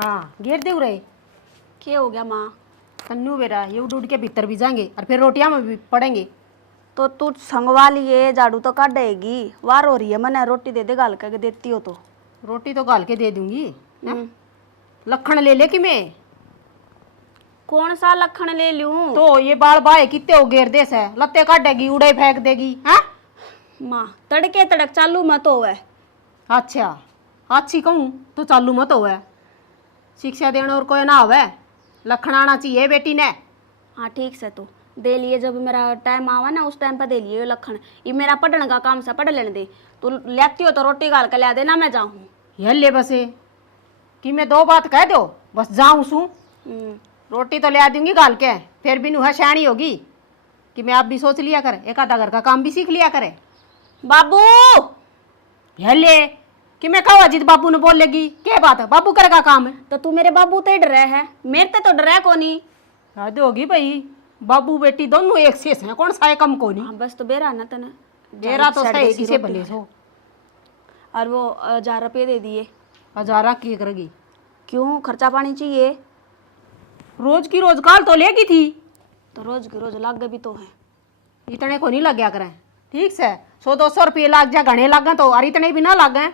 हाँ घेर दे रहे। क्या हो गया माँ? कन्नू बेरा ये उड़ उड़ के भीतर भी जाएंगे और फिर रोटियां में भी पड़ेंगे। तो तू संगवा लिए झाड़ू तो काट देगी। वार हो रही है, मैंने रोटी दे दे गाल करके देती हो तो। रोटी तो गाल के दे दूंगी। हम्म। लखन ले ले कि मैं कौन सा लखन ले लूं? तो ये बाल बाए कितने हो घेर दे से लत्ते काटेगी उड़े फेंक देगी। हाँ माँ तड़के तड़क चालू मत होवे। अच्छा अच्छी कहूँ तो चालू मत होवे। शिक्षा देने और कोई ना होवे। लखन आना चाहिए बेटी ने। हाँ ठीक से तो दे लिए, जब मेरा टाइम आवा ना उस टाइम पर दे लिए लखन। ये मेरा पढ़ने का काम से पढ़ लेने दे। तू लेती हो तो रोटी गाल के ला देना, मैं जाऊँ। ये ले बसे कि मैं दो बात कह दो बस जाऊँ सू। रोटी तो ले आ दूंगी गाल के, फिर भी नुहा शानी होगी कि मैं आप भी सोच लिया करे, एक आधा घर का काम भी सीख लिया करे। बाबू ये ले कि मैं कहा अजीत बाबू ने बोल लेगी क्या बात है, बाबू करेगा काम है। तो तू मेरे बाबू तो डरे है, मेरे ते तो डरे को नहीं। हद होगी भाई, बाबू बेटी दोनों एक शेष हैं, कौन सा है कम को नहीं। हाँ बस तो बेरा ना तने बेरा तो सही किसे भले सो। और वो 1000 रुपये दे दिए। 1000 की करेगी? क्यों, खर्चा पानी चाहिए। रोज की रोज काल तो लेगी थी तो रोज के रोज लाग भी तो है। इतने को नहीं लग गया करें ठीक से। 100-200 रुपये लाग जा घने लाग तो और इतने भी ना लाग गए।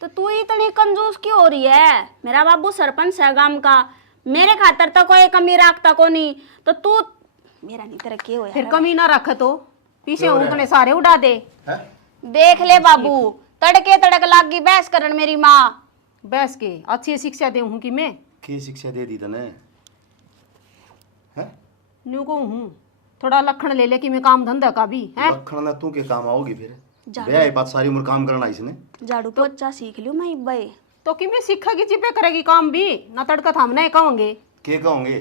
तो तू इतनी कंजूस क्यों हो रही है? मेरा बाबू सरपंच है गांव का, मेरे खातर तो कोई कमी रखता को नहीं। तो तू मेरा नहीं तेरा क्या हो फिर कमी ना रख तो पीछे उतने सारे उड़ा दे। देख ले बाबू, तड़के तड़क लाग गई बहस करन मेरी माँ। बहस के अच्छी शिक्षा दे हूँ कि मैं की शिक्षा दे दी तने? न्यू को हूँ थोड़ा लखन ले ले कि मैं काम धंधा का भी है। लखन ना तू के काम आओगी फिर? ब्याह बात सारी उम्र काम करना इसने। झाड़ू पोछा सीख लियो मैं भाई। तो कि मैं सीखेगी चिपे करेगी काम भी ना तड़का थाम नहीं कहोगे। के कहोगे?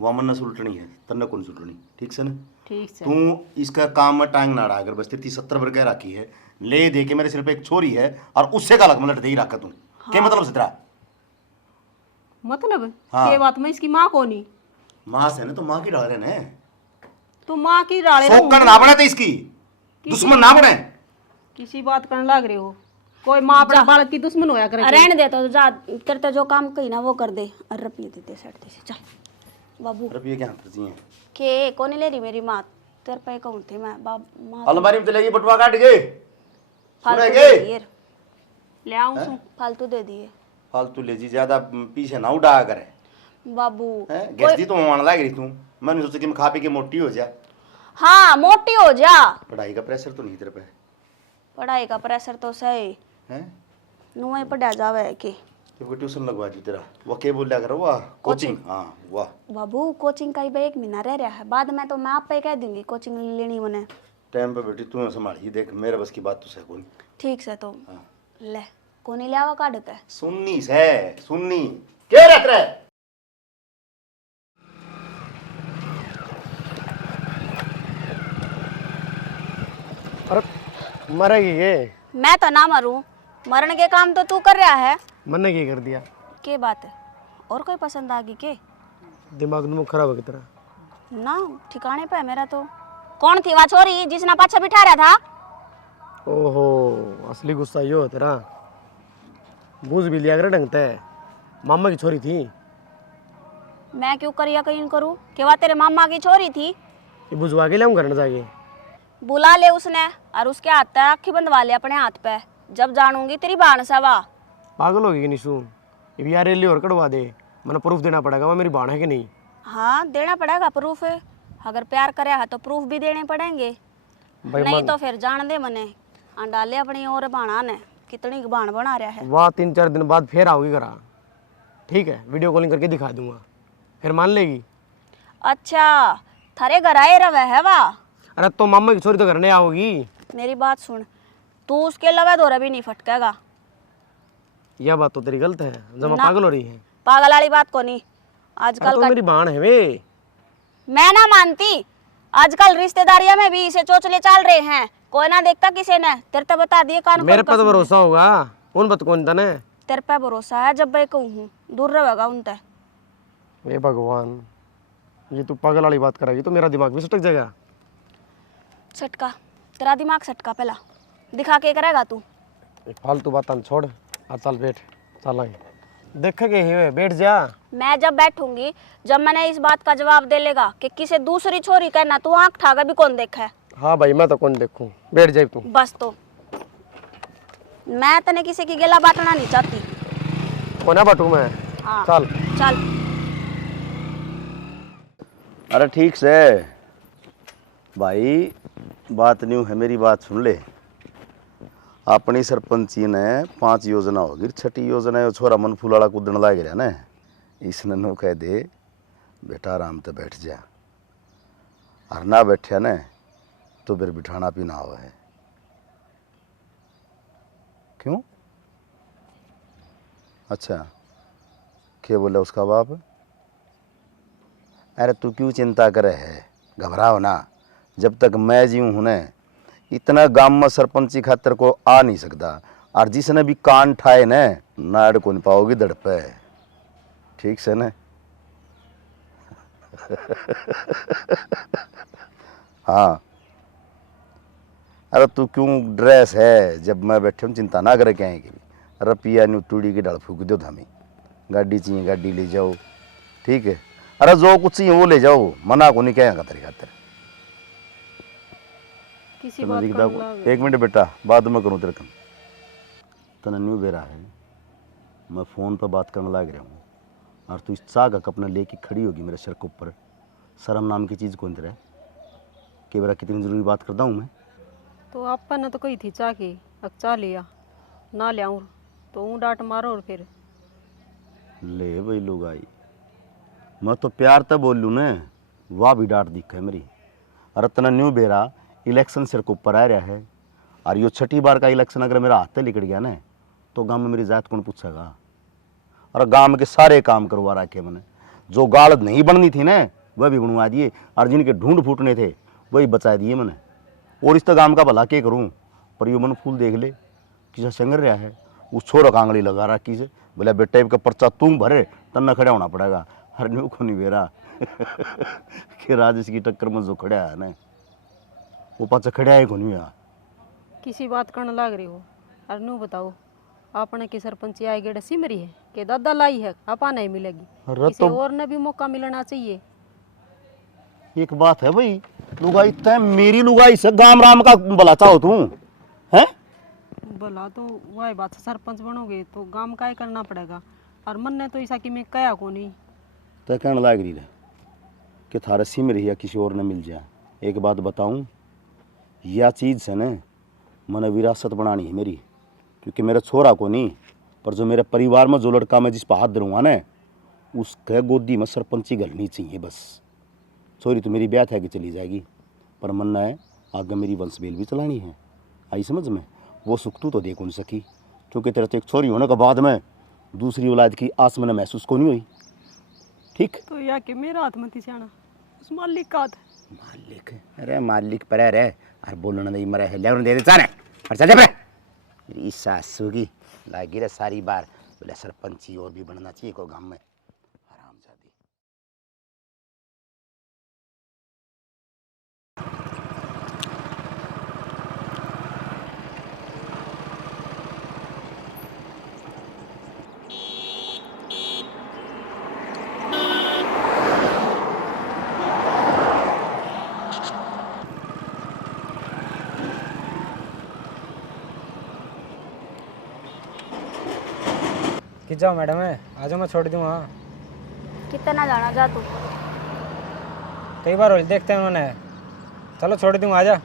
वामन न सुलटनी है तन्ने कौन सुलटनी, ठीक से ना? ठीक से तू इसका काम में टांग ना रहा, अगर बस 30-70 वर्ष कह रखी है ले दे के मेरे सिर पे एक छोरी है और उससे का मतलब दे ही रखा तू। क्या मतलब से तेरा? मतलब हाँ। ये बात में इसकी माँ को नहीं। माँ से ना तो माँ की डाले ने तो माँ की राड़े शौकन ना बने थे इसकी, दुश्मन ना बने। किसी बात करने लग रहे हो, कोई माँ अपना बालक की दुश्मन होया करे। रहने दे तो जा, करते जो काम कही ना वो कर दे। और रुपये देते सटते से चल बाबू। रुपये क्या हाथ हैं के कौन ले रही मेरी माँ? तेरे पे कहूँ थे मैं बाब माँ अलमारी में चलेगी बटवा काट गए फालतू दे दिए। ले आऊं सू फालतू दे दिए फालतू ले जी, ज्यादा पीछे ना उड़ा करे बाबू। गैस दी तो मान लग रही तू। मैंने सोचा कि मैं खा पी के मोटी हो जा। हाँ मोटी हो जा। पढ़ाई का प्रेशर तो नहीं तेरे पे? पढ़ाई का प्रेशर तो सही हैं? नुआ पढ़ा जावे के। तो ट्यूशन लगवा दी तेरा वो के बोल लिया करो वाह कोचिंग। हाँ वाह बाबू कोचिंग का ही भाई 1 महीना रह रहा है, बाद में तो मैं आप पे कह दूंगी कोचिंग लेनी मैंने। टाइम पे बेटी तू संभाली देख, मेरे बस की बात तो से कौन। ठीक से तो हाँ। ले कोनी ले आवा काट के। सुन्नी से सुन्नी क्या रहत रहे? अरे मरेगी ये? मैं तो ना मरूं, मरण के काम तो तू कर रहा है। मैंने क्या कर दिया? के बात है, और कोई पसंद आ गई के? दिमाग दिमाग खराब है की तरह ना ठिकाने पे है मेरा तो। कौन थी वहाँ छोरी जिसने पाछा बिठा रहा था? ओहो असली गुस्सा यो है तेरा। बूझ भी लिया कर ढंग ते, मामा की छोरी थी। मैं क्यों करिया कहीं करूँ कि वह तेरे मामा की छोरी थी? ये बुझवा के ले हम घर न जाके। बुला ले उसने और उसके हाथ पे राखी बंधवा ले अपने हाथ पे, जब जानूंगी तेरी बाण सवा। पागल होगी कि निशु? ये यार रेली और कटवा दे, मैंने प्रूफ देना पड़ेगा वो मेरी बाण है कि नहीं। हाँ देना पड़ेगा प्रूफ, अगर प्यार करे है तो प्रूफ भी देने पड़ेंगे। नहीं तो फिर जान दे मने डाले अपनी और बाणा ने कितनी बाण बना रहा है। वाह 3-4 दिन बाद फिर आओगी घर, ठीक है? वीडियो कॉलिंग करके दिखा दूंगा, फिर मान लेगी। अच्छा थारे घर आए रवे है वाह? अरे तो मामा की छोरी तो घर नहीं आओगी। मेरी बात सुन, तू उसके लवे दौरे भी नहीं फटकेगा। यह बात तो तेरी गलत है, जब मैं पागल हो रही है। पागल वाली बात को नहीं, आजकल तो का मेरी बाण है वे। मैं ना मानती, आजकल रिश्तेदारियों में भी इसे चोचले चल रहे हैं, कोई ना देखता किसी ने। तेरे पे बता दिए कान मेरे पे तो भरोसा होगा, उन बत कौन तने? तेरे पे भरोसा है, जब मैं कहूँ दूर रहेगा उनते। हे भगवान, ये तू पागल वाली बात करेगी तो मेरा दिमाग भी सटक जाएगा। सटका तेरा दिमाग सटका, पहला दिखा के करेगा तू। फालतू बात छोड़, आज चल बैठ चल आए। देखेंगे ही बैठ जा। मैं जब बैठूंगी, जब मैंने इस बात का जवाब दे लेगा कि किसी दूसरी छोरी कहना, तू आंख ठागा भी कौन देखा है। हाँ भाई मैं तो कौन देखूं, बैठ जाए तू। बस तो मैं तने किसी की गिला बांटना नहीं चाहती। कोना बटू मैं। हाँ चल चल। अरे ठीक से भाई, बात न्यू है, मेरी बात सुन ले। अपनी सरपंची ने 5 योजना होगी, 6ठी योजना है छोरा मन फूल वाला कूदन लाग रहा ना, इसने नो कह दे बेटा आराम से बैठ जा, और ना बैठा ना तो फिर बिठाना पीना हुआ है। क्यों? अच्छा, क्या बोला उसका बाप? अरे तू क्यों चिंता करे है, घबराओ ना, जब तक मैं जीऊँ हूँ न इतना गांव में सरपंची खातर को आ नहीं सकता, और जिसने भी कान ठाए न नाड़ को नहीं पाओगी दड़ पे। ठीक से न? हाँ, अरे तू क्यों ड्रेस है, जब मैं बैठे हूँ चिंता ना करे क्या है कि रपिया न्यू टूड़ी की डल फूक दो हमें, गाड़ी चाहिए गाड़ी ले जाओ, ठीक है। अरे जो कुछ चाहिए वो ले जाओ, मना को नहीं कहेगा तेरी खातिर। किसी बात का एक मिनट बेटा, बाद में करूँ तेरे कम। तना न्यू बेरा है, मैं फ़ोन पर बात करने लग रहा हूँ, और तू इस चाक अपना लेके खड़ी होगी मेरे सिर के ऊपर। शर्म नाम की चीज़ कौन तेरा है कि बेरा कितनी ज़रूरी बात करता हूँ मैं। तो आपा ने तो कही थी चाह की, अब चाह लिया ना ले आऊँ तो ऊँ डांट मारो, और फिर ले भाई लोग आई, मैं तो प्यार तब बोल लूँ न, वाह भी डांट दिख है मेरी। अरे तना न्यू बेरा इलेक्शन सिर को ऊपर आ रहा है, और यो 6ठी बार का इलेक्शन अगर मेरा हाथ निकल गया ना तो गांव में मेरी जात कौन पूछेगा। और गांव के सारे काम करवा रखे मैंने, जो गाड़ नहीं बननी थी ना वह भी बनवा दिए, और जिनके ढूंढ फूटने थे वही बचा दिए मैंने। और इस तो गांव का भला के करूँ, पर यो मन फूल देख ले किसा संगर रहा है, उस छोरा कांगड़ी लगा रखी से, बोले बेटे का पर्चा तू भरे तन्ना खड़ा होना पड़ेगा। हर न्यू को नहीं बेरा कि राजेश की टक्कर में जो खड़ा है ना वो पाचा खड़ा है को नहीं यार। किसी बात करने लग रही हो, और नू बताओ आपने की सरपंची आई गेड़ सिमरी है कि दादा लाई है, आपा नहीं मिलेगी, किसी और ने भी मौका मिलना चाहिए। एक बात है भाई, लुगाई तय मेरी लुगाई से गाम राम का भला चाहो तू है? भला तो वही बात से सरपंच बनोगे तो गांव का ही करना पड़ेगा, और मन ने तो ऐसा कि मैं कया को नहीं तय कहने लग रही है कि थारा सिमरी या किसी और ने मिल जाए। एक बात बताऊं, यह चीज़ से न मैंने विरासत बनानी है मेरी, क्योंकि मेरा छोरा को नहीं, पर जो मेरे परिवार में जो लड़का मैं जिस पर हाथ धरूँगा ना उसके गोदी में सरपंची घलनी चाहिए बस। छोरी तो मेरी ब्याह है कि चली जाएगी, पर मन है आगे मेरी वंशबेल भी चलानी है, आई समझ में। वो सुख तू तो देख नहीं सकी, क्योंकि तेरे तो एक छोरी होने के बाद में दूसरी औलाद की आस मैंने महसूस को नहीं हुई। ठीक तो या कि मेरा हाथ मत सियाना, उस मालिक का हाथ। मालिक? अरे मालिक पर है और बोलना नहीं मरे है, ले दे दे चाने और चल जा पर। मेरी सासू की लागी रे सारी बार, बोले सरपंची और भी बनना चाहिए को गांव में, हरामजादी। कि जाओ मैडम है, आ जाओ मैं छोड़ दूँगा। कितना जाना जा तू। कई बार हो देखते हैं उन्होंने, चलो छोड़ दूँगा, आ जा।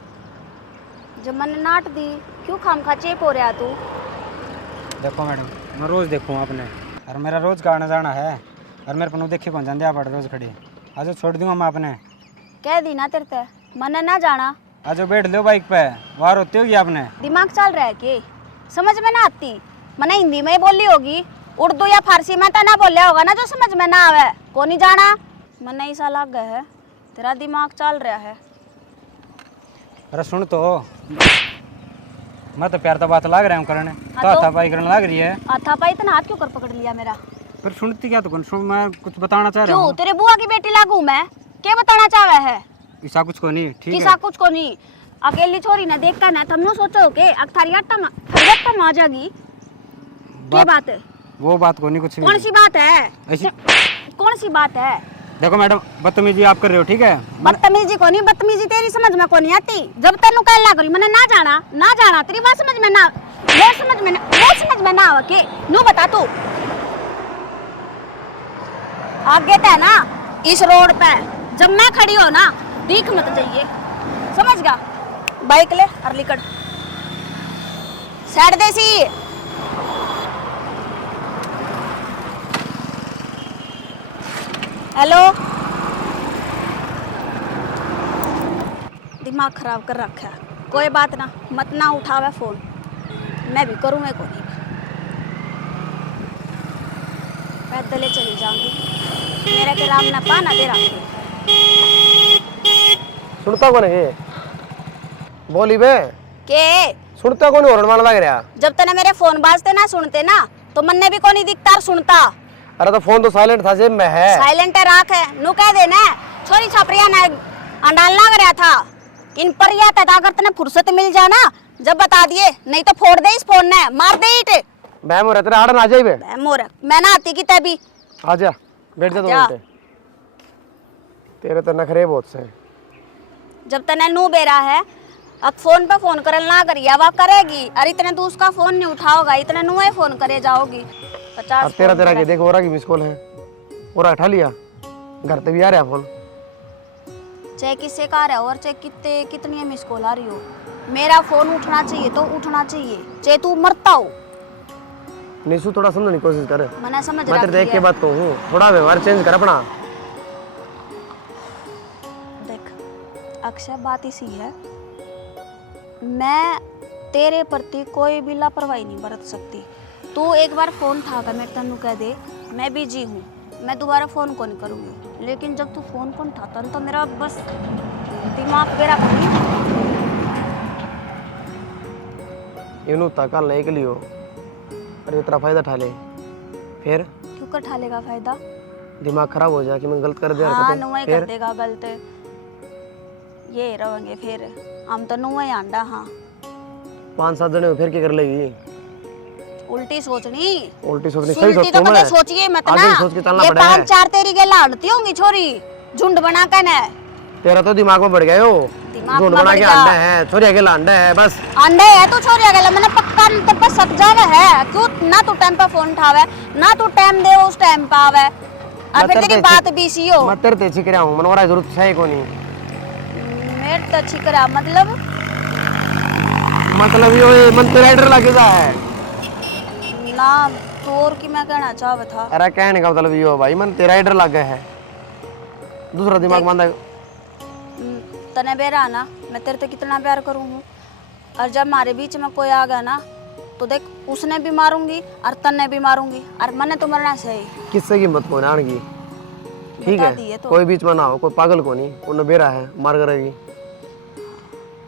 जब मैंने नाट दी क्यों खाम खा चेप हो रहा तू। देखो मैडम, मैं रोज़ देखूँ आपने, और मेरा रोज़ का आना जाना है, और मेरे को देखे कौन जान पड़ रोज़ खड़ी। आ जाओ छोड़ दूँगा मैं आपने। कह दी ना तेरे ते, मैंने ना जाना। आ जाओ बैठ लो बाइक पे, वार होती होगी आपने। दिमाग चल रहा है कि समझ में ना आती। मैंने हिंदी में ही बोली होगी, उर्दू या फारसी में तो ना बोलिया होगा ना जो समझ में ना आवे। को नहीं जाना, मैंने ऐसा लग गया है तेरा दिमाग चल रहा है। अरे सुन तो, मैं तो प्यार तो बात लाग रहा हूँ करने, तो हाथापाई करने लग रही है। हाथापाई इतना हाथ क्यों कर पकड़ लिया मेरा? पर सुनती क्या तो कौन सुन, मैं कुछ बताना चाह रहा क्यों हूँ। तेरे बुआ की बेटी लागू मैं, क्या बताना चाह रहा है? ऐसा कुछ को नहीं, ठीक किसा है। कुछ को नहीं, अकेली छोरी ने देखा ना तुमने सोचो के अखतारी आटा में आ जाएगी। क्या बात है? वो बात को नहीं कुछ भी कौन सी बात है? ऐसी कौन सी बात है? देखो मैडम, बदतमीजी आप कर रहे हो, ठीक है? बदतमीजी को नहीं, बदतमीजी तेरी समझ में को नहीं आती। जब तेनू कह ला करी मैंने ना जाना तेरी बात समझ में ना, वो समझ में ना आवे के नू बता तू। आगे ते ना इस रोड पे जब मैं खड़ी हो ना दिख मत जाइए, समझ गया? बाइक ले और लिकड़ साइड दे सी। हेलो, दिमाग खराब कर रखा है। कोई बात ना, मत ना उठावे फोन, मैं भी करूँगा को नहीं, पैदल चली जाऊंगी। मेरा के राम ना पाना दे रखे। सुनता कौन है ये? बोली बे, के सुनता कौन है? हॉर्न लग रहा। जब तने मेरे फोन बाजते ना सुनते ना तो मन्ने भी को नहीं दिखता और सुनता। अरे तो फोन तो साइलेंट था, जेब में है। साइलेंट राख है, नु कह देना छोरी छपरिया ना अंडाल लग रहा था। इन पर या था, अगर तने फुर्सत मिल जाना जब बता दिए, नहीं तो फोड़ दे इस फोन ने, मार दे ईट। मैं मोर तेरे आड़न आ जाई बे। मोर मैं ना आती की तभी आ जा, बैठ जा 2 आजा। मिनट। तेरे तो नखरे बहुत से। जब तने नू बेरा है अब फोन पे फोन करल ना करिया वा करेगी। अरे इतने तू उसका फोन नहीं उठाओगा, इतने नुए फोन करे जाओगी। 50 अब तेरा तेरा के देखो, ओरा की मिस कॉल है, ओरा उठा लिया, घर पे भी आ रहा फोन। चाहे किससे का रहा हो और चाहे कितनी मिस कॉल आ रही हो, मेरा फोन उठना चाहिए तो उठना चाहिए, चाहे तू मरता हो। निशु थोड़ा समझने की कोशिश कर। मैंने समझ मैं तेरे देख रखी के है। बात कहूँ, थोड़ा व्यवहार चेंज कर अपना। देख अक्षय, बात इसी है, मैं तेरे प्रति कोई भी लापरवाही नहीं बरत सकती। तू एक बार फोन उठाकर मेरे तन्नू कह दे मैं बिजी हूँ, मैं दोबारा फोन कौन करूँगी। लेकिन जब तू फोन कौन उठाता तो मेरा बस दिमाग मेरा नहीं। यूं तक नहीं के लियो, अरे तेरा फायदा उठा ले, फिर क्यों कर उठा लेगा फायदा? दिमाग खराब हो जाए कि मैं गलत कर दे हाँ, हरकतें, नुआ कर फिर देगा गलत, ये रहेंगे फिर हम तो नुआ ही आंडा। हाँ 5-7 जने हो, फिर क्या कर लेगी? उल्टी सोचनी, उल्टी सोचनी सही उल्टी सोचती तो हूँ कदे मैं। सोचिए मत आगे ना। सोच के चलना ये पड़ेगा। 5-4 तेरी के लाड़ती होंगी छोरी, झुंड बना कर न। तेरा तो दिमाग में बढ़ गया हो, दिमाग झूठ में बना बढ़ के गया। अंडा है, छोरी के अंडा है बस। अंडे है तो छोरी अगला मैंने पक्का तेरे पे सक जावे है। क्यों ना तू टाइम पे फोन उठावे, ना तू टाइम दे उस टाइम पे आवे, और फिर तेरी बात बीसी हो। मैं तेरे ते छिक रहा हूँ, मनोरा जरूरत है को नहीं। मेरे तो छिकरा मतलब ये मन तेरा डर लगेगा है ना तो और की मैं कहना चाहता था। अरे कहने का मतलब ये हो भाई, मन तेरा डर लग गया है, दूसरा दिमाग बंदा। तने बेरा ना मैं तेरे तो कितना प्यार करूँ हूँ, और जब हमारे बीच में कोई आ गया ना तो देख उसने भी मारूंगी और तन्ने भी मारूंगी, और मैंने तो मरना सही। किससे की मत को आने की, ठीक बता है? दिए तो। कोई बीच में ना हो, कोई पागल को नहीं, उन्हें बेरा है मार करेगी,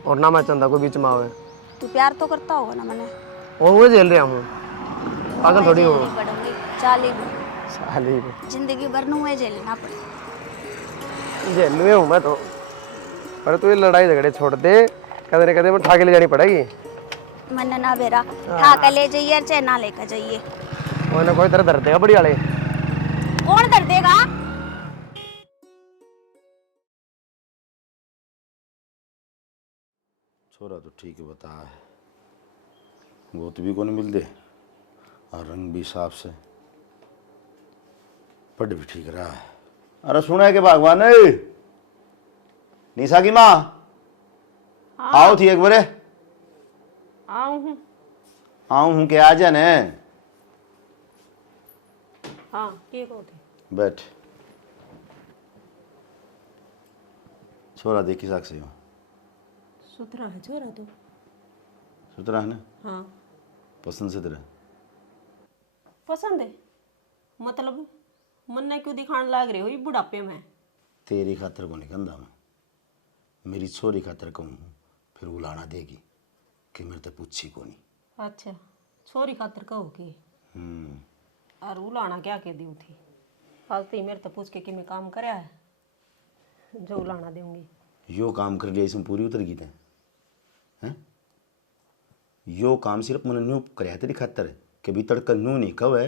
और ना मैं चंदा कोई बीच में आवे। तू प्यार तो करता होगा ना मैंने, और वो झेल रहा हूँ, पागल थोड़ी हो। झेलनी पड़ूंगी चाली साली जिंदगी भर नुए झेलना पड़े। झेल लुए हूँ मैं तो, पर तू ये लड़ाई झगड़े छोड़ दे, कदे न कदे में ठाके ले जानी पड़ेगी। मैंने ना बेरा ठा कर ले जाइए चाहे ना लेकर जाइए, कोई ना कोई तरह दर्द देगा बड़ी वाले। कौन कर देगा? छोरा तो ठीक है बता है, गोत भी को नहीं मिलते और रंग भी साफ से, पढ़ भी ठीक रहा है। अरे सुना है कि भगवान निशा की माँ आओ थी एक बारे। आऊँ हूँ के आ जाने। हाँ ठीक होती। बैठ। छोरा देखी साक्षी हो, सुथरा है छोरा तो। सुथरा है ना? हाँ पसंद से तेरा? पसंद है, मतलब मन ने क्यों दिखाने लाग रहे हो ये बुढ़ापे में? तेरी खातर को नहीं कंधा मैं, मेरी छोरी खातर कहूँ फिर उलाना देगी कि मेरे तो पूछी को नहीं। अच्छा छोरी खातर कहो कि और उलाना क्या कह दी थी? फालतू ही मेरे तो पूछ के कि मैं काम कराया है जो उलाना दूंगी। यो काम कर लिया इसमें पूरी उतर गई थे हैं? यो काम सिर्फ मैंने न्यू कराया तेरी खातर कि भी तड़का न्यू नहीं कब है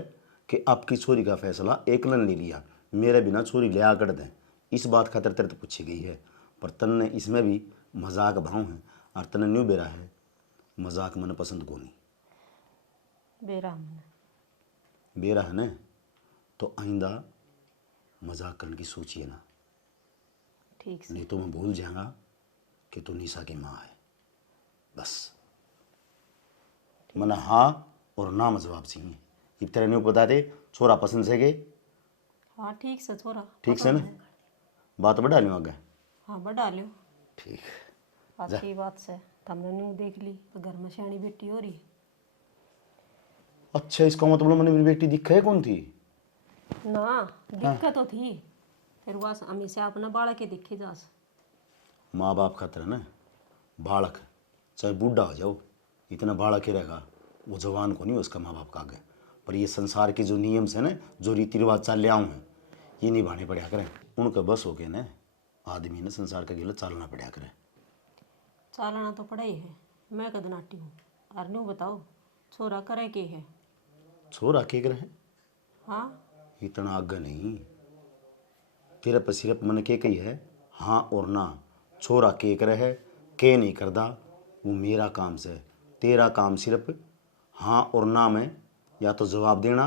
कि आपकी छोरी का फैसला एक ने नहीं लिया, मेरे बिना छोरी ले आकर दें, इस बात खातिर तेरे तो पूछी गई है। पर तन ने इसमें भी मजाक भाव है और तने न्यू बेरा है मजाक मन पसंद को नहीं बेरा बेरा है ना, तो आइंदा मजाक करने की सोचिए ना, ठीक से। नहीं तो मैं भूल जाऊंगा कि तू निशा की माँ है। बस मना हाँ और ना में जवाब चाहिए। इब तेरे न्यू बता दे छोरा पसंद से के हाँ ठीक से छोरा, ठीक से ना, बात बढ़ा लियो आगे। हाँ बढ़ा लियो। ठीक अच्छी बात से हमने न्यू देख ली तो घर में शानी बेटी हो रही है। अच्छा, इसका मतलब मैंने मेरी बेटी दिखे कौन थी? ना दिक्कत तो थी, फिर बस हमें से अपना बालक के दिखे जास। माँ बाप खातर है ना, बालक चाहे बूढ़ा हो जाओ इतना बालक ही रहेगा, वो जवान को नहीं उसका माँ बाप का आगे। पर ये संसार के जो नियम से ना, जो रीति रिवाज चाल ले आऊँ हैं, ये निभाने पड़ा करें। उनका बस हो गया ना, आदमी ने संसार का गिला चालना पड़ा करे। चालना तो पड़ा ही है, मैं कद नाटी हूँ। और न्यू बताओ छोरा करे के है? छोरा के करे हाँ इतना आगे नहीं, तेरे पर सिर्फ मन के कही है हाँ और ना। छोरा के करे है के नहीं करदा, वो मेरा काम से। तेरा काम सिर्फ हाँ और ना में या तो जवाब देना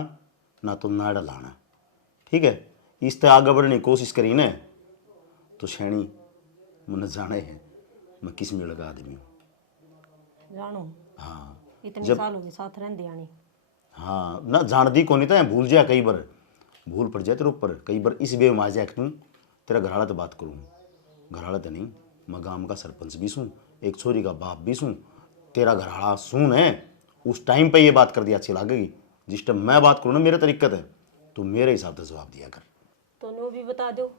ना तो नाड़ा लाना, ठीक है? इस तरह आगे बढ़ने की कोशिश करी ना तो शैणी मन जाने है मैं किस में लगा आदमी हूँ। जानो हाँ इतने साल हो गए साथ रहने आनी। हाँ ना जान दी को नहीं था, भूल जाए कई बार, भूल पड़ जाए तेरे ऊपर कई बार। इस बे में आ जाए तू तेरा घरवाला तो बात करूँ, घरवाला तो नहीं, मैं गांव का सरपंच भी सूँ, एक छोरी का बाप भी सूँ, तेरा घरवाला सुन है। उस टाइम पे ये बात कर दिया अच्छी लगेगी, जिस टाइम मैं बात करूँ ना मेरे तरीक़त है, तो मेरे हिसाब से जवाब दिया कर। तो नो भी बता दो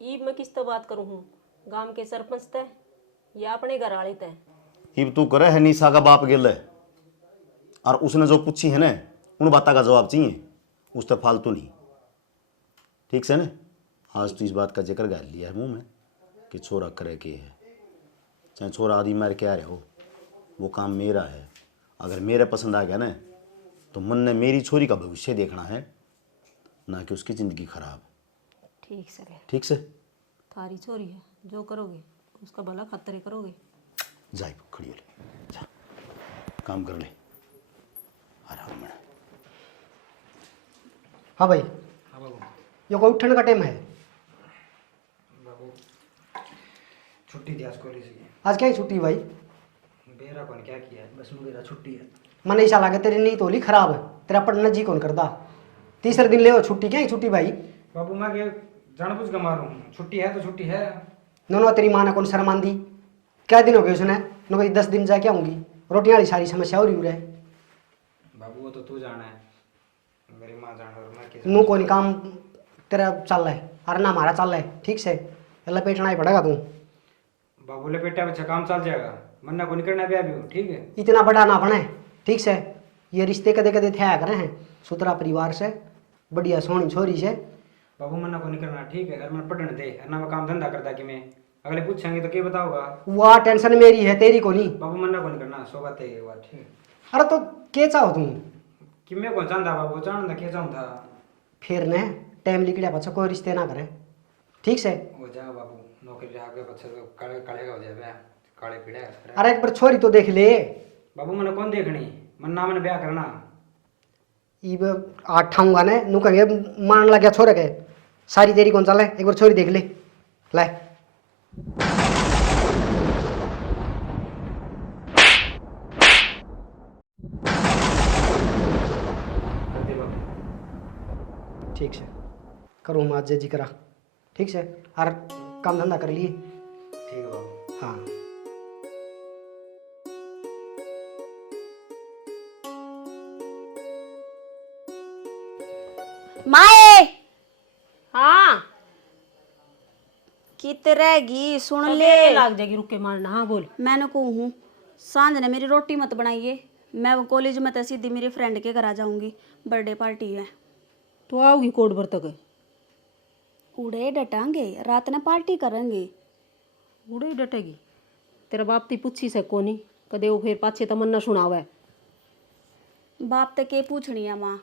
ईब मैं किस तरह बात करूँ हूँ, गांव के सरपंच तय या अपने घर वाले तय? इब तू करे है निशा का बाप गिल है और उसने जो पूछी है ना उन बातों का जवाब चाहिए, उस तक फालतू नहीं, ठीक से ना। आज तो इस बात का जिक्र कर लिया है मुँह में कि छोरा करे के है, चाहे छोरा आदि मार के आ रहे हो, वो काम मेरा है। अगर मेरे पसंद आ गया ना तो मन ने मेरी छोरी का भविष्य देखना है, ना कि उसकी ज़िंदगी खराब। ठीक से कह, ठीक से थारी छोरी है, जो करोगे उसका भला खतरे करोगे। जाए खड़ी हो ले, जा काम कर ले आराम में। हाँ भाई, हाँ बाबू। ये कोई उठने का टाइम है? बाबू छुट्टी थी आज कॉलेज की। आज क्या ही छुट्टी भाई? बेरा कौन क्या किया है, बस मेरा छुट्टी है। मन ऐसा लगे तेरी नींद होली खराब है, तेरा पढ़ना जी कौन करता? तीसरे दिन ले हो छुट्टी, क्या ही छुट्टी भाई? बाबू मैं क्या जानबूझ के मारूं, छुट्टी है तो छुट्टी है। नो तेरी माँ ने कौन शर्मान दी? क्या दिन हो गए उसने? नो भाई 10 दिन जाके आऊँगी, रोटियाँ वाली सारी समस्या हो रही है। बाबू वो तो तू जाना है, मेरी माँ जाना और मैं कैसे? नो कोई काम तेरा चल रहा है और ना हमारा चल रहा है, ठीक से लपेटना ही पड़ेगा तू। बाबू लपेटा अच्छा काम चल जाएगा, मन्ना को निकलना भी अभी हो, ठीक है? इतना बड़ा ना बने, ठीक से। ये रिश्ते कदे कदे थे करे हैं, सुतरा परिवार से, बढ़िया सोहनी छोरी से। बाबू मन्ना को निकलना ठीक है, अगर मैं पढ़ने दे ना मैं काम धंधा करता कि मैं अगले पूछेंगे तो क्या बताऊंगा? वह टेंशन मेरी है, तेरी को नहीं। बाबू मन्ना को निकलना सो बात है ये बात, ठीक है? अरे तो के चाहो तुम? कि मैं कौन जानता बाबू, जानता क्या चाहूँ था? फिर ने टाइम निकलिया बच्चा कोई रिश्ते ना करे, ठीक से। हो जाओ बाबू, नौकरी आगे बच्चे तो काले काले का हो जाए, काले पीड़े। अरे एक बार छोरी तो देख ले। बाबू मैंने कौन देखनी, मन्ना मैंने ब्याह करना। इब आठ ठाऊंगा ने नु कहे मान लग गया छोरे के, सारी तेरी कौन चले, एक बार छोरी देख ले। ले ठीक से करूँ आज जी करा, ठीक से। और काम धंधा कर लिए, ठीक है बाबू। हाँ। माए हाँ कित रहेगी सुन ले ले। लाग जाएगी, रुक के मारना। हाँ बोल। मैंने कहूँ सांझ ने मेरी रोटी मत बनाइए, मैं वो कॉलेज में तो सीधी मेरी फ्रेंड के घर आ जाऊंगी, बर्थडे पार्टी है। तो आओगी कोट भर तक? उड़े डटांगे, रात ने पार्टी करेंगे। उड़े डटेगी? तेरा बाप ती पूछी से कोनी कदे वो फिर पाछे तमन्ना सुनावे। बाप तक के पूछनी है माँ,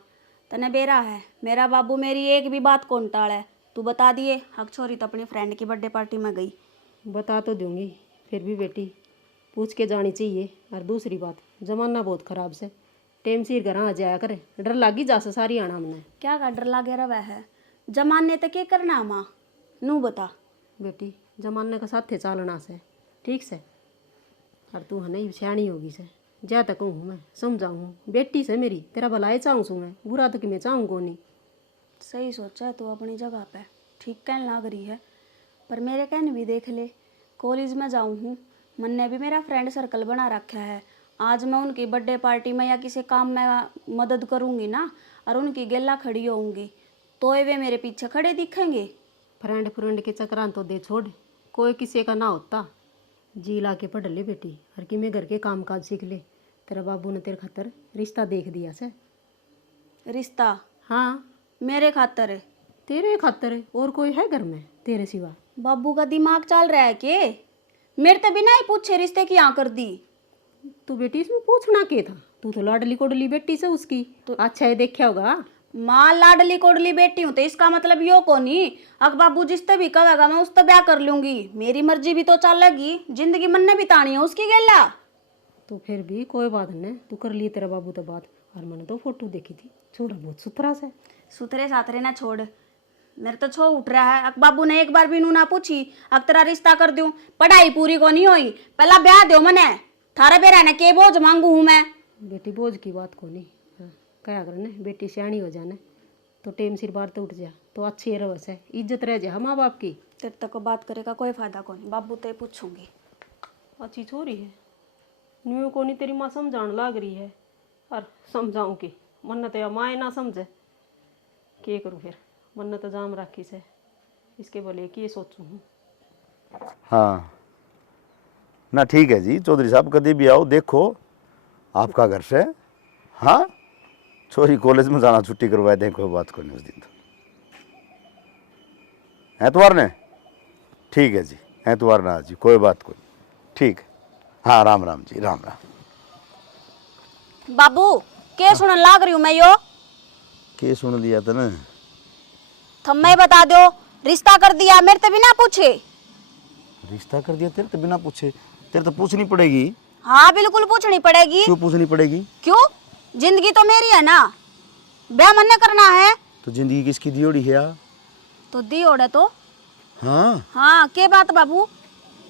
तने बेरा है, मेरा बाबू मेरी एक भी बात कौन टाले। तू बता दिए, हक छोरी तो अपनी फ्रेंड की बर्थडे पार्टी में गई। बता तो दूंगी, फिर भी बेटी पूछ के जानी चाहिए। और दूसरी बात, जमाना बहुत ख़राब से, टेम सिर घर आ जाया करे, डर लागी जा से सारी आना हमने। क्या का डर लागे रवा है, जमाने तक के करना माँ, नू बता। बेटी जमाने का साथे चालना से, ठीक से। और तू है नहीं सियाणी होगी से, जा तक हूँ मैं समझाऊँ, बेटी से मेरी तेरा भलाई चाहूँ सू मैं, बुरा तो कि मैं चाहूँ को नहीं। सही सोचा है तू अपनी जगह पे, ठीक कहने लग रही है। पर मेरे कहने भी देख ले, कॉलेज में जाऊँ हूँ, मन ने भी मेरा फ्रेंड सर्कल बना रखा है। आज मैं उनकी बर्थडे पार्टी में या किसी काम में मदद करूँगी ना, और उनकी गेला खड़ी होंगी, तो वे मेरे पीछे खड़े दिखेंगे। फ्रेंड के चक्रान तो दे छोड़, कोई किसी का ना होता। जी ला के पढ़ ले बेटी, हर कि मैं घर के काम काज सीख ले। तेरा बाबू ने तेरे खातर रिश्ता देख दिया से। रिश्ता? हाँ मेरे खातर है? तेरे खातर है, और कोई है घर में तेरे सिवा? बाबू का दिमाग चल रहा है के? मेरे तो बिना ही पूछे रिश्ते की हाँ कर दी। तू बेटी इसमें पूछना के था, तू तो लाडली कोडली बेटी से उसकी, तो अच्छा ये देखा होगा। माँ लाडली कोडली बेटी हूँ तो इसका मतलब यो को नहीं, अक बाबू जिसते भी कहेगा मैं उससे ब्याह कर लूंगी। मेरी मर्जी भी तो चलेगी, जिंदगी मन ने बितानी है उसकी गेला। तो फिर भी कोई बात नहीं, तू कर लिए तेरा बाबू तो बात। और मैंने तो फोटो देखी थी, छोरा बहुत सुथरा से। सुथरे साथरे ना छोड़, मेरे तो छो उठ रहा है। अक बाबू ने एक बार भी नू ना पूछी अक तेरा रिश्ता कर दूं, पढ़ाई पूरी को नहीं हुई, पहला ब्याह दो मने, थारा बेरा ने के बोझ मांगू हूँ मैं। बेटी बोझ की बात को नहीं, क्या करने, बेटी सियाणी हो जाने तो टेम सिर बार तो उठ जा, तो अच्छी रवस है, इज्जत रह जा माँ बाप की। तेरे तक बात करेगा कोई फायदा को नहीं, बाबू ते पूछूंगी। अच्छी छोरी है, न्यू को नहीं तेरी माँ समझाने लाग रही है, और समझाऊँ की मन तो या माँ ना समझे, के करूँ फिर, मन तो जाम राखी से, इसके बोले कि ये सोचूँ हूँ। हाँ ना ठीक है जी, चौधरी साहब कभी भी आओ, देखो आपका घर से। हाँ छोरी कॉलेज में जाना छुट्टी करवाए दें, कोई बात को नहीं उस दिन तो। एतवार ने ठीक है जी, एतवार ना जी, कोई बात को नहीं, ठीक है। हाँ राम राम जी, राम राम। बाबू के सुनन लाग रही हूँ मैं यो? के सुन लिया था ना? थम्मे बता दो, रिश्ता कर दिया मेरे तो बिना पूछे। रिश्ता कर दिया तेरे तो बिना पूछे? तेरे तो पूछनी पड़ेगी। हाँ बिल्कुल पूछनी पड़ेगी। क्यों पूछनी पड़ेगी? क्यों? जिंदगी तो मेरी है ना, ब्याह मन ने करना है। तो जिंदगी किसकी दियोड़ी है? तो दी ओढ़े तो। हाँ हाँ के बात बाबू?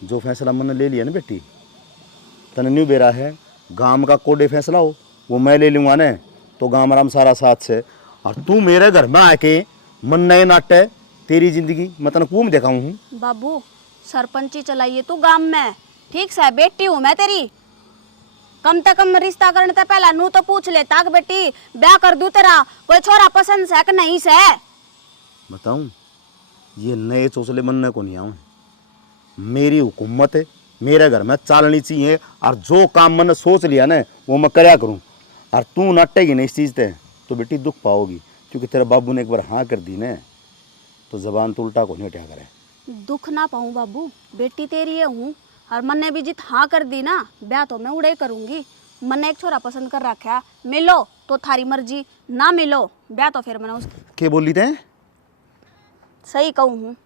जो फैसला मैंने ले लिया ना बेटी, तने न्यू बेरा है, गांव का कोडे फैसला हो वो मैं ले लूंगा ने, तो गांव आराम सारा साथ से। और तू मेरे घर में आके मन नए नाटे तेरी जिंदगी मैं तने कुम देखाऊं हूँ। बाबू सरपंची चलाइए तू गांव में, ठीक से बेटी हूँ मैं तेरी, कम से कम रिश्ता करने से पहला नू तो पूछ ले ताक बेटी ब्याह कर दूं तेरा, कोई छोरा पसंद से कि नहीं से। बताऊं ये नए चौसले मनने को नहीं आऊँ, मेरी हुकूमत है, मेरे घर में चालनी चाहिए, और जो काम मैंने सोच लिया ना वो मैं करया करूं। और तू नटेगी नहीं इस चीज़ से तो बेटी दुख पाओगी, क्योंकि तेरे बाबू ने एक बार हाँ कर दी ना तो जबान तो उल्टा को नहीं हटा करे। दुख ना पाऊँ बाबू, बेटी तेरी है हूँ, और मन ने भी जित हाँ कर दी ना, ब्याह तो मैं उड़े करूंगी। मन ने एक छोरा पसंद कर रखा, मिलो तो थारी मर्जी, ना मिलो ब्याह तो फिर मैंने उस के बोली थे? सही कहूँ हूँ,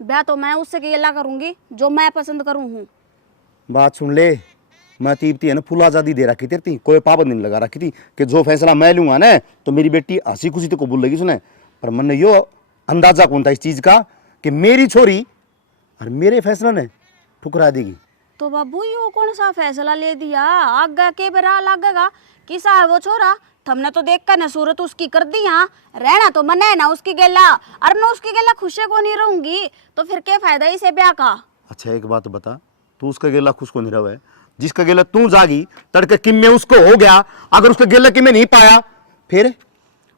ब्याह तो मैं उससे गेला करूंगी जो मैं पसंद करूँ हूँ। बात सुन ले, मैं तीरती है ना फुल आज़ादी दे रखी थी, कोई पाबंदी नहीं लगा रखी थी कि जो फैसला मैं लूँगा ना तो मेरी बेटी हंसी खुशी तो कबूल लगी सुने। पर मैंने यो अंदाजा कौन था इस चीज़ का कि मेरी छोरी और मेरे फैसला ने ठुकरा देगी। तो बाबू यो कौन सा फैसला ले दिया, आगे के बेरा लागेगा किसा है वो छोरा, हमने तो देख कर न सूरत उसकी कर दी। हाँ रहना तो मन है ना उसकी गेला, और मैं उसकी गेला खुशे को नहीं रहूंगी तो फिर क्या फायदा इसे ब्याह का। अच्छा एक बात बता, तू उसका गेला खुश को नहीं रहा है, जिसका गेला तू जागी तड़के किम्मे उसको हो गया, अगर उसका गेला किम्मे नहीं पाया फिर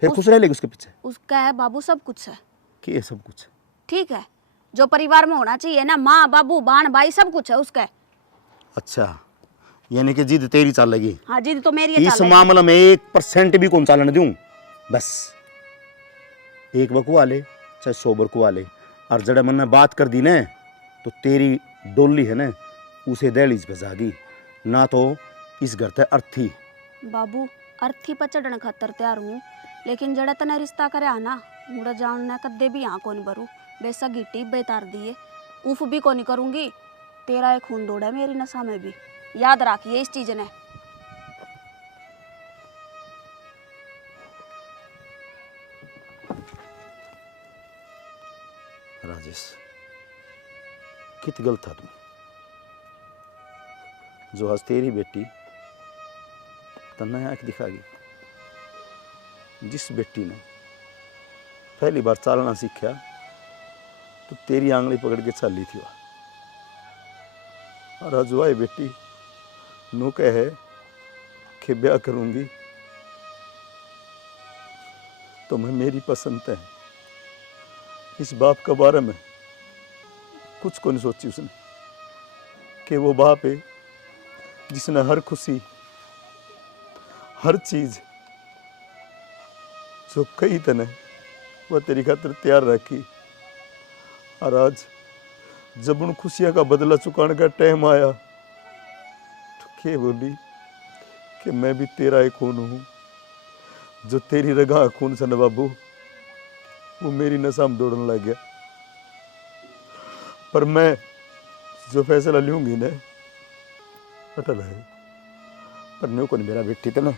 खुश रह लेगी उसके पीछे? उसका है बाबू सब कुछ है, कि ये सब कुछ ठीक है, जो परिवार में होना चाहिए ना, माँ बाबू बाण भाई सब कुछ है उसका। अच्छा यानी कि जिद तेरी चल लगी? हाँ जिद तो मेरी है, इस चाल मामले में 1% भी कौन चालन दूं, बस एक बकुआ ले चाहे 100 बकुआ ले, और जड़े मन में बात कर दी ने तो तेरी डोली है ना उसे दहलीज पे जागी, ना तो इस घर ते अर्थी। बाबू अर्थी पर चढ़ने खातर तैयार हूँ, लेकिन जड़ा तने रिश्ता करे आना मुड़ा जानना कदे भी यहाँ कौन भरू बेसा गिट्टी बेतार दिए उफ भी कौन करूँगी। तेरा एक खून दौड़ा है मेरी नशा में भी, याद रखिए इस चीज ने। राजेश कित गलत था तुम, जो आज तेरी बेटी तन्ना आंख दिखागी। जिस बेटी ने पहली बार चालना सीखा तो तेरी आंगली पकड़ के चल ली थी वह, और आज वह बेटी नो कहे कि ब्याह करूंगी तो मैं मेरी पसंद है। इस बाप के बारे में कुछ को नहीं सोची उसने कि वो बाप है जिसने हर खुशी हर चीज जो कही तने वह तेरी खातिर तैयार रखी, और आज जब उन खुशियां का बदला चुकाने का टाइम आया तो क्या बोली कि मैं भी तेरा एक खून हूं, जो तेरी रगा खून से न बाबू वो मेरी नशा में दौड़ने लग गया। पर मैं जो फैसला लूंगी ना अटल है, पर न्यू को नहीं मेरा बेटी थे ना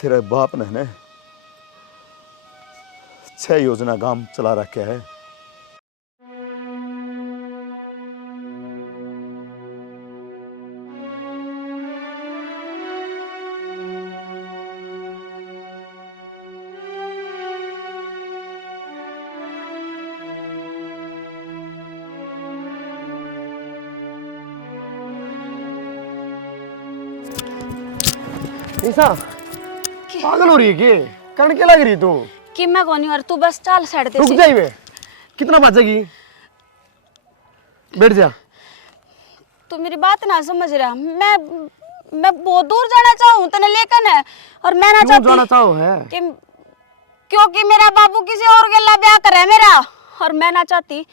तेरा बाप ने ना 6 योजना काम चला रखा है। निशा पागल हो रही है के? कर्ण क्या लग रही तू? कि मैं कौन और तू बस चाल साइड रुक जाई वे, कितना बचेगी? बैठ जा। तू मेरी बात ना समझ रहा। मैं बहुत दूर जाना चाहूँ तने लेकिन है, और मैं ना क्यों जाना चाहती चाहो है? कि क्योंकि मेरा बाबू किसी और के ला ब्याह करे मेरा, और मैं ना चाहती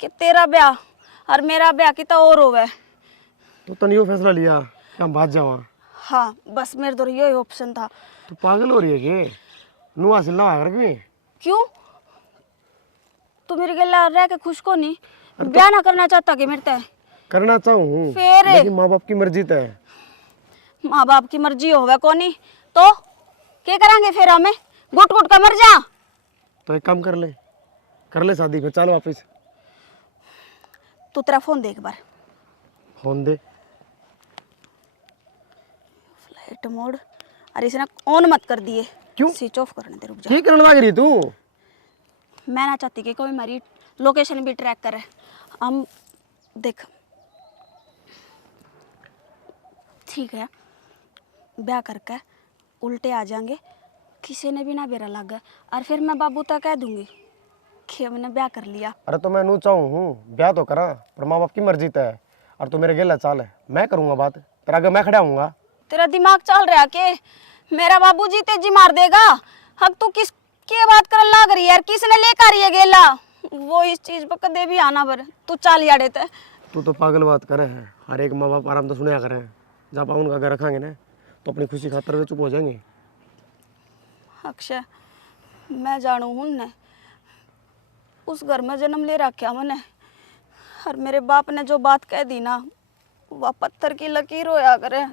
कि तेरा ब्याह और मेरा ब्याह कितना और होवे। तो नहीं वो फैसला लिया कि हम भाग जावा? हाँ बस मेरे तो यही ऑप्शन था। तू पागल हो रही है के? नु हासिल ना आकर के? क्यों तू मेरे गला रह के खुश को नहीं ब्याह ना करना चाहता कि मेरे ते? करना चाहूँ फिर? लेकिन माँ बाप की मर्जी है। माँ बाप की मर्जी होवे कोनी तो क्या करांगे फिर? हमें गुट गुट का मर जा। तो एक काम कर ले शादी, फिर चल वापिस। तू तेरा फोन दे एक बार। फोन दे। फ्लाइट मोड, अरे इसने ऑन मत कर दिए। क्यों? स्विच ऑफ करने दे, रुक जा। क्या करने लग रही तू? मैं ना चाहती कि कोई हमारी लोकेशन भी ट्रैक करे। हम देख ठीक है ब्याह करके उल्टे आ जाएंगे, किसी ने भी ना बेरा लगा, और फिर मैं बाबू तक कह दूंगी कि हमने ब्याह कर लिया। अरे तो मैं नू चाहूँ हूँ ब्याह तो करा, पर माँ बाप की मर्जी है। और तू मेरे गेला चाल है, मैं करूँगा बात, तेरा आगे मैं खड़ा हूँगा। तेरा दिमाग चल रहा के मेरा बाबू जी तेजी मार देगा? हक तू किस के बात कर लाग रही है यार? किसने लेकर रही है गेला? वो इस चीज पर कदे भी आना पर तू चाल याड़े ते। तू तो पागल बात करे है। हर एक माँ बाप आराम तो सुनया करे, जब आप उनका घर रखेंगे ना तो अपनी खुशी खातर वे चुप हो जाएंगे। अक्षय मैं जानू हूँ न उस घर में जन्म ले रखा मैंने, और मेरे बाप ने जो बात कह दी ना वह पत्थर की लकीर होया करे।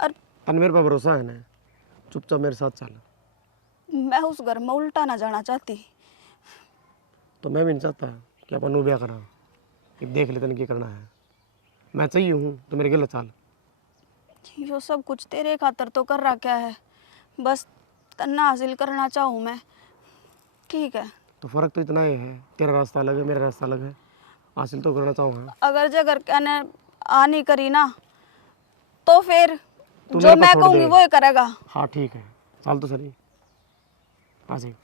और मेरे पर भरोसा है ना, चुपचाप मेरे साथ चल। मैं उस घर में उल्टा ना जाना चाहती। तो मैं भी नहीं चाहता कि अपन ब्याह करा, कि देख ले तन क्या करना है। मैं चाहिए हूँ तो मेरे गले चाल। यो सब कुछ तेरे खातर तो कर रखा है, बस तन्ना हासिल करना चाहूँ मैं। ठीक है तो फर्क तो इतना ही है, तेरा रास्ता अलग है, मेरा रास्ता अलग है। हासिल तो करना चाहूँगा। अगर जे घर कहने आ नहीं करी ना तो फिर तू जो मेरे को मैं छोड़ कहूँगी दे। वो ही करेगा। हाँ ठीक है, चल तो सही। आ जाइए।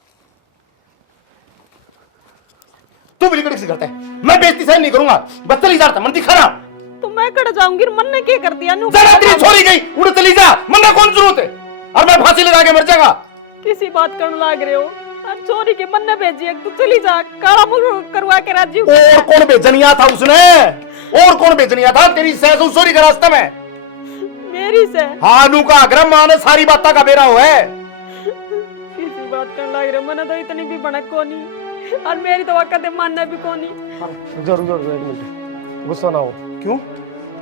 तू भी लिकड़ी से करता है, मैं बेइज्जती सहन नहीं करूंगा। बस चली जा, मन दिखा रहा। तो मैं कट जाऊंगी, मन ने क्या कर दिया? जरा तेरी छोरी गई, उड़ चली जा, मन में कौन जरूरत है? और मैं फांसी लगा के मर जाऊंगा। किसी बात करने लाग रहे हो? और चोरी के मन ने भेजी है, तू चली जा, काला मुंह करवा के राजी। और कौन बेचनिया था उसने? और कौन बेचनिया था? तेरी सहसु चोरी के रास्ते में मेरी से हाँ नू का अग्रम माने सारी बात का बेरा हो है। बात करने लग रहे, मैंने तो इतनी भी भनक को नहीं, और मेरी तो वक्त मानना भी को नहीं। जरूर जरूर एक मिनट, गुस्सा ना हो। क्यों?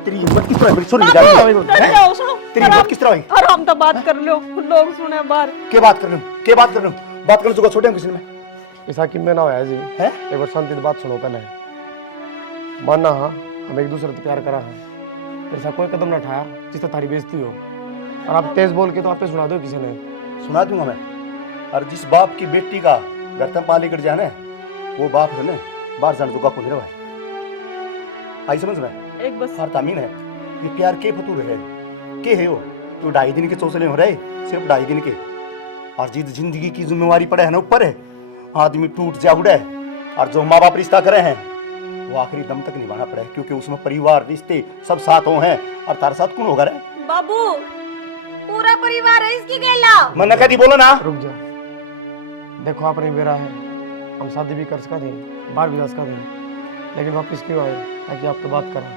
तेरी हिम्मत किस तरह है? छोड़ बाबू, मेरी डर जाओ, सुनो। तेरी हिम्मत किस तरह हुई? और हम तो बात कर लो, लोग सुने बाहर। के बात कर रहे हो? के बात कर रहे हो? बात करने चुका छोटे हम किसी ने ऐसा कि मैं ना होया जी है? एक बार शांति से बात सुनो पहले। मानना हाँ हम एक दूसरे से प्यार करा है, ऐसा कोई कदम ना उठाया जिससे तारी बेइज्जती हो, और आप तेज बोल के तो आपने सुना दो किसी ने। सुना दूंगा मैं। और जिस बाप की बेटी का घर तक पाली कर जाने, वो बाप है ना बाहर जाने चुका को नहीं आई समझ में। एक बस हर तामीन है ये प्यार के फतूर है के है वो तो 2.5 दिन के चौसले हो रहे, सिर्फ 2.5 दिन के। और जिस जिंदगी की जिम्मेवारी पड़े है ना ऊपर है, आदमी टूट जा उड़े, और जो माँ बाप रिश्ता करे हैं वो आखिरी दम तक निभाना पड़े, क्योंकि उसमें परिवार रिश्ते सब साथ हो हैं। और तारे साथ कौन होगा रे? बाबू, पूरा परिवार है इसकी गेला। मन कदी बोलो ना। रुक जा, देखो आपने मेरा है, हम शादी भी कर सका थे, बाहर भी जा सका थे, लेकिन वापस क्यों आए? ताकि आप तो बात करा,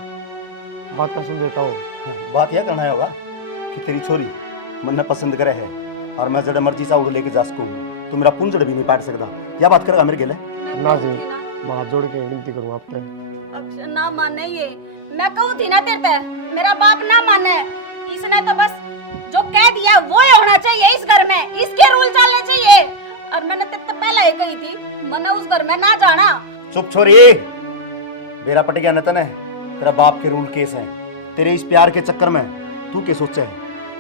बात का सुन देता हो। बात यह करना होगा कि तेरी छोरी मन पसंद करे है, और मैं जड़ा मर्जी सा उड़ लेके जा सकूँ, तो मेरा पुंजड़ भी नहीं पाट सकता। क्या बात करेगा मेरे गेले? ना जी, मैं हाथ जोड़ के विनती करूँ आप पे। अक्षर ना माने ये, मैं कहूँ थी ना तेरे ते, मेरा बाप ना माने, इसने तो बस जो कह दिया वो ही होना चाहिए इस घर में, इसके रूल चलने चाहिए। और मैंने तेरे से पहले ही कही थी, मैंने उस घर में ना जाना। चुप छोरी, मेरा पट गया नतन है, तेरा बाप के रूल केस है। तेरे इस प्यार के चक्कर में तू क्या सोचा है?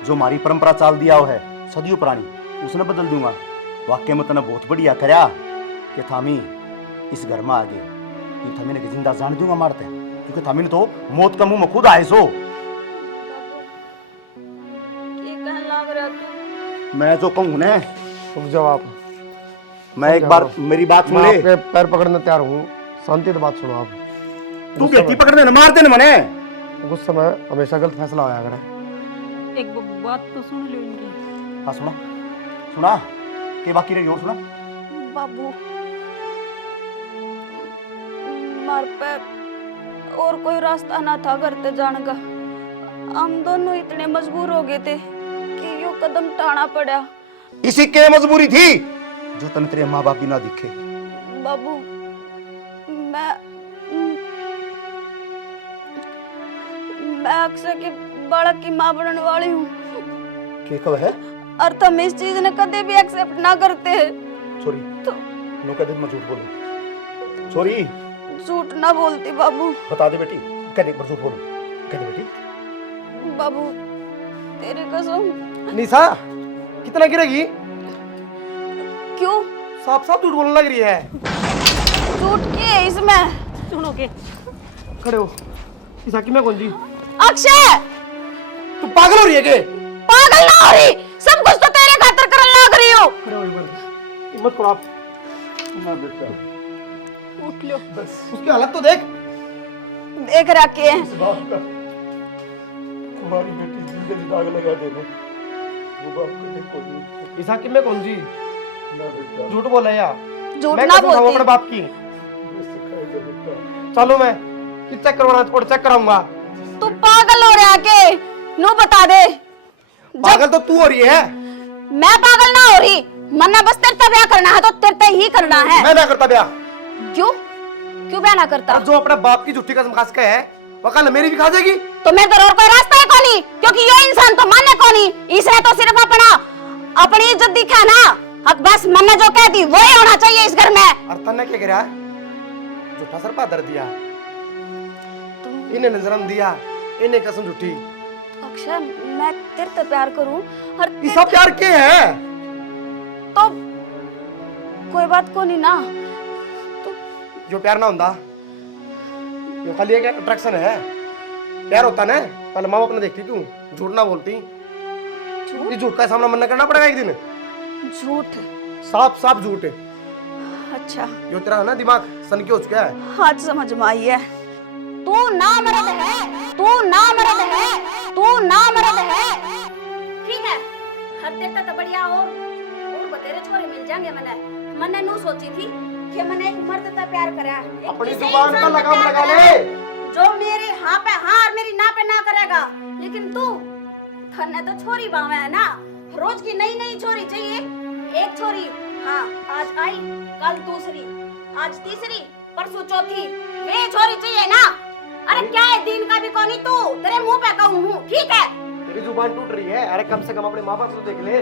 जो हमारी परंपरा चाल दिया हो है सदियों पुरानी, उसने बदल दूंगा। वाक्य में तना बहुत बढ़िया करया कि थामी इस घर में आ गए, ये थामी ने जिंदा जान दूंगा मारते, क्योंकि थामी ने तो मौत का मुंह में खुद आए सो। ये कहने लग रहा तू? मैं जो कहूँ ना, रुक जाओ आप, मैं एक बार मेरी बात सुन मैं ले। आपके पैर पकड़ने तैयार हूँ, शांति से बात सुनो आप। तू बेटी पकड़ने न मार दे न मने। गुस्से में हमेशा गलत फैसला होया करे। एक बात तो सुन लो इनकी। हाँ सुना सुना के बाकी रही और सुना। बाबू, मार पे और कोई रास्ता ना था घर ते जाने का, हम दोनों इतने मजबूर हो गए थे कि यो कदम उठाना पड़ा। इसी के मजबूरी थी जो तन तेरे माँ बाप भी ना दिखे। बाबू, मैं अक्सर के बालक की माँ बनने वाली हूँ, के कब है? और तुम इस चीज ने कदे भी एक्सेप्ट ना करते। छोरी तो नो कदे मैं झूठ बोलूं। छोरी झूठ ना बोलती बाबू। बता दे बेटी, कदे पर झूठ बोलूं? कदे बेटी? बाबू तेरी कसम। निशा कितना गिरेगी? क्यों? साफ साफ झूठ बोलने लग रही है। झूठ की है इसमें? सुनोगे? खड़े हो। निशा की मैं कौन जी? अक्षय, तू पागल हो रही है के? पागल ना हो रही, सब कुछ तो तेरे खातिर करने लग रही हो। खड़े हो एक बार, हिम्मत करो आप। ना बेटा उठ लो। बस उसकी हालत तो देख। देख रखे हैं। इस बात का तुम्हारी बेटी जिंदगी दाग लगा देना, वो बात करने को नहीं। निशा की मैं कौन जी? ना बेटा झूठ बोला या? झूठ मैं ना कसम खाऊं बोलती। अपने बाप की। मैं सिखाएगा बेटा। चलो मैं चेक करवाना और चेक कराऊंगा। तू पागल हो रहा के? नो बता दे। पागल तो तू हो रही है। मैं पागल ना हो रही, मन्ना बस तेरे ब्याह करना है तो तेरे ही करना है। मैं ना करता ब्याह। क्यों? क्यों ब्याह ना करता? और जो अपने बाप की झूठी कसम खास के है, वो कल मेरी भी खा जाएगी। तो मेरे तो और कोई रास्ता है कोनी, क्योंकि ये इंसान तो माने कोनी, इसने तो सिर्फ अपनी इज्जत दिखा ना। अब बस मन्ना जो कहती वो ही होना चाहिए इस घर में। और तन्ने क्या करा? झूठा सर पादर दिया, इन्हें जन्म दिया, इन्हें कसम झूठी। अक्षय, मैं तेरे से प्यार करूं और ये सब प्यार के है? तो कोई बात को नहीं ना। तो जो प्यार ना होता, ये खाली एक अट्रैक्शन है। प्यार होता ना, पहले माँ बाप ने देखती तू, झूठ ना बोलती। ये झूठ का सामना मन्ना करना पड़ेगा एक दिन। झूठ? साफ साफ झूठ है। अच्छा, जो तेरा है ना दिमाग सन के हो चुका है। आज समझ में आई है। तू ना मर्द है, तू ना मर्द है, तू ना मर्द है। ठीक है, हर तेरे तो बढ़िया और बतेरे छोरे मिल जाएंगे। मैंने नू सोची थी कि मैंने एक मर्द से प्यार करा, अपनी जुबान का लगाम लगा ले, जो मेरी हाँ पे हाँ और मेरी ना पे ना करेगा। लेकिन तू थन्ने तो छोरी बावे है ना, रोज की नई नई छोरी चाहिए एक छोरी, हाँ आज आई, कल दूसरी, आज तीसरी, परसों चौथी, वे छोरी चाहिए ना। अरे क्या है, दिन का भी कौनी तू, तेरे मुंह पे कहूँ हूँ, ठीक है। तेरी जुबान टूट रही है, अरे कम से कम अपने माँ बाप को देख ले।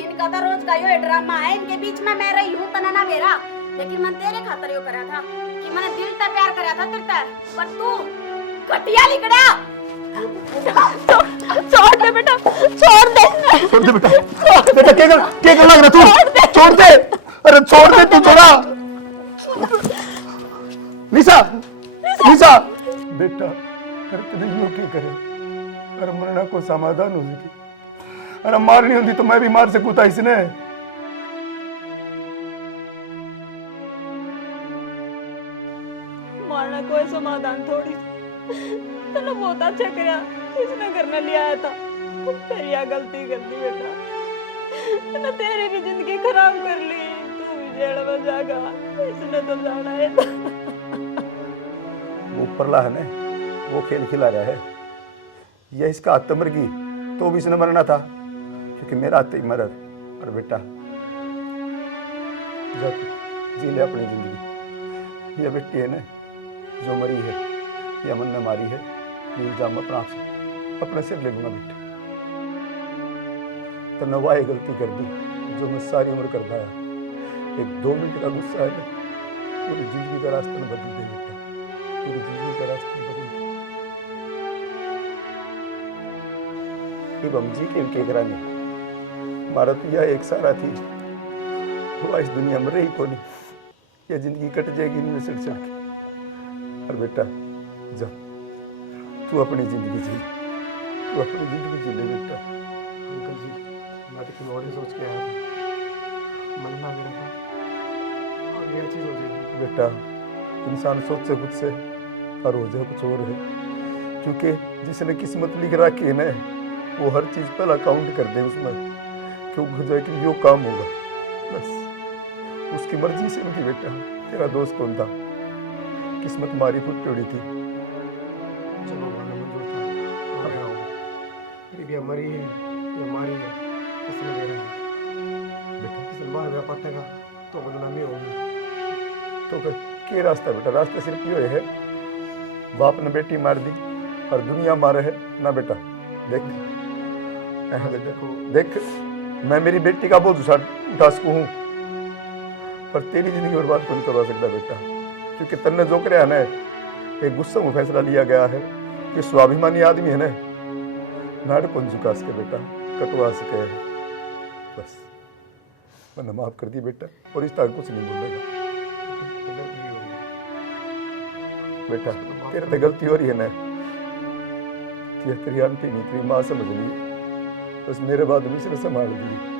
इनका तो रोज का यो ड्रामा है, इनके बीच में मैं रही हूँ तना ना मेरा, लेकिन मैं तेरे खातर यो करा था कि मैंने दिल से प्यार करा था तेरे से, पर तू घटिया लिखड़ा। छोड़ दे बेटा, छोड़ दे। छोड़ दे बेटा, बेटा क्या कर लग रहा तू? छोड़ दे, अरे छोड़ दे, तू छोड़ा। निशा, निशा बेटा, अरे तेरे यूं क्या करे? अरे मरना को समाधान हो सके, अरे मारनी होती तो मैं भी मार सकूं था इसने। मारना कोई समाधान थोड़ी, तूने बहुत अच्छा करा, किसने करने लिया आया था, तेरी यह गलती कर दी बेटा, तूने तेरी भी जिंदगी खराब कर ली, तू भी जेल में जाएगा, इसने तो जाना है। वो परला है ना, वो खेल खिला रहा है, यह इसका हाथ मर गई तो भी इसने मरना था, क्योंकि मेरा हाथ ही मरद। और बेटा जा तू जी ले अपनी जिंदगी, यह बेटी है ना जो मरी है, या मन ने मारी है, ये इल्जाम अपना आप से अपने सिर ले लूंगा बेटा। तो नवाए गलती कर दी जो मैं सारी उम्र करता आया, एक 2 मिनट का गुस्सा है ना, पूरी जिंदगी का रास्ता न बदल दे बेटा, पूरी जिंदगी का रास्ता न बदल दे। ये बमजी के कराने मारा तो यह एक सारा थी, वो इस दुनिया में रही को नहीं, यह जिंदगी कट जाएगी नहीं सड़ सड़ के। और बेटा जा तू अपनी जिंदगी जी, तू अपनी जिंदगी जी ले बेटा। अंकल जी, मैं तो कहीं और ही सोच के आया था, मन ना मेरा था और यह चीज हो जाएगी। बेटा इंसान सोच से खुद से और हो जाए कुछ और है, क्योंकि जिसने किस्मत लिख रखी है ना, वो हर चीज पहला काउंट कर दे उसमें, क्यों हो जाए कि यो काम होगा, बस उसकी मर्जी से नहीं थी बेटा। तेरा दोस्त कौन था, किस्मत मारी फुट टूटी थी। चलो भगवान मंजूर था, आ गया हूँ, मेरी भी मरी है या मारी है, किसने दे रहा है बेटा, किसने मार गया पटेगा तो बदनामी होगी। तो फिर क्या रास्ता बेटा, रास्ता सिर्फ ये है, बाप ने बेटी मार दी और दुनिया मारे है ना बेटा। देख देखो देख, मैं मेरी बेटी का बोझ उठा सकूं हूं, पर तेरी जिंदगी बर्बाद को नहीं करवा सकता बेटा, क्योंकि तन्ने जो करे ना, एक गुस्से में फैसला लिया गया है कि स्वाभिमानी आदमी है ना, नाड़ कौन झुका सके बेटा, कटवा सके, बस मैंने माफ कर दी बेटा, और इस तरह कुछ नहीं बोलेगा बेटा। तेरे तो गलती हो रही है ना, तेरी आंटी नहीं तेरी माँ समझ ली, बस मेरे बाद में इसने संभाल दी।